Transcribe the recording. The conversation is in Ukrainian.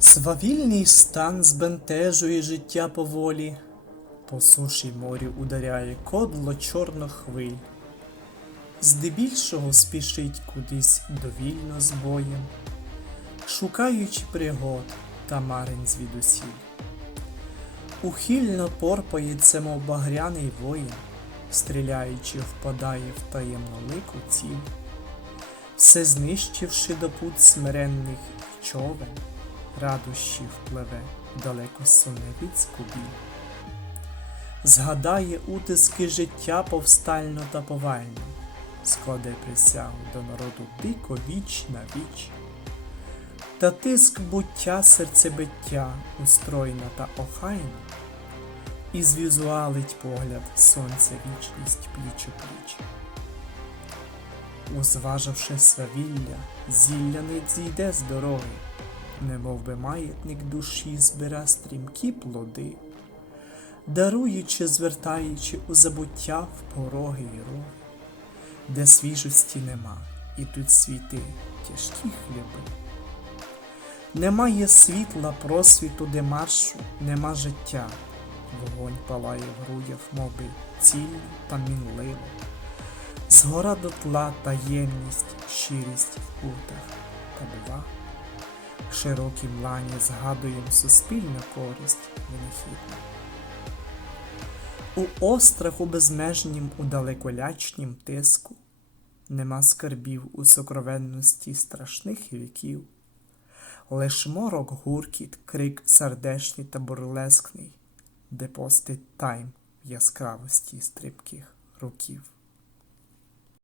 Свавільний стан збентежує життя поволі, по суші морю ударяє кодло чорно хвиль, здебільшого спішить кудись довільно з боєм, шукаючи пригод та марень звідусіль. Ухильно порпається, мов багряний воїн, стріляючи, впадає в таємну лику ціль, все знищивши до пут смиренних човен, радощі впливе далеко суне від скубів. Згадає утиски життя повстально та повально, складе присягу до народу дико віч на віч. Та тиск буття серцебиття устроєна та охайна, і звізуалить погляд сонця вічність пліч у пліч. Узваживши свавілля, зілля не зійде з дороги, немов би маятник душі збира стрімкі плоди, даруючи, звертаючи у забуття в пороги й роги, де свіжості нема, і тут світи тяжкі хліби. Немає світла, просвіту, де маршу, нема життя. Вогонь палає в грудях, моби цільно та мінливо. Згора дотла таємність, щирість в путах та бува. В широкім лані згадуєм суспільну користь винахідну. У остраху безмежнім, у далеколячнім тиску нема скарбів у сокровенності страшних віків. Лиш морок, гуркіт, крик сердешний та бурлескний, де постить тайм в яскравості стрибких руків.